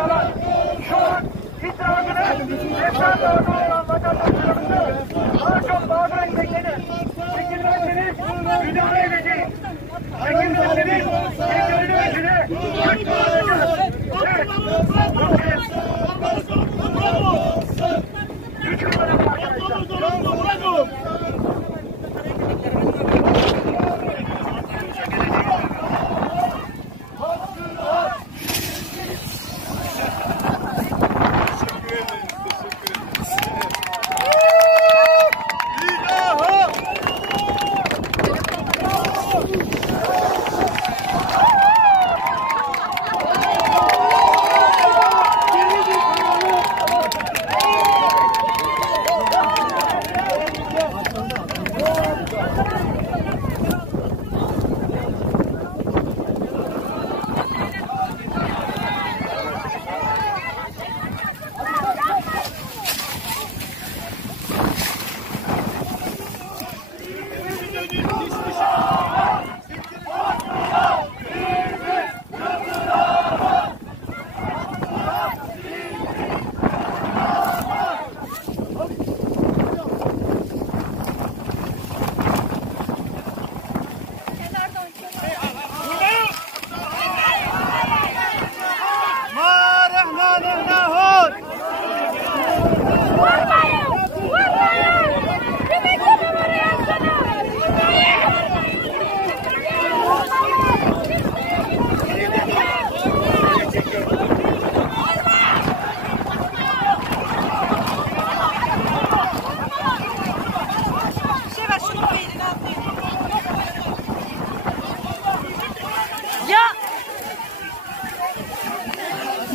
kalan şu an itirazını deprem bölgesi olan vatandaşlarımızı daha çok mağdur etmektedir. Çekilmezseniz müdahale edeceğiz. Çekilmezseniz ekranın önüne Türk kullanacağız. Evet. Güç kullanın arkadaşlar.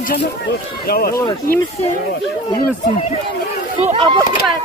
Canım. Yavaş. İyi misin? Yavaş. İyi misin? Bu abla ver.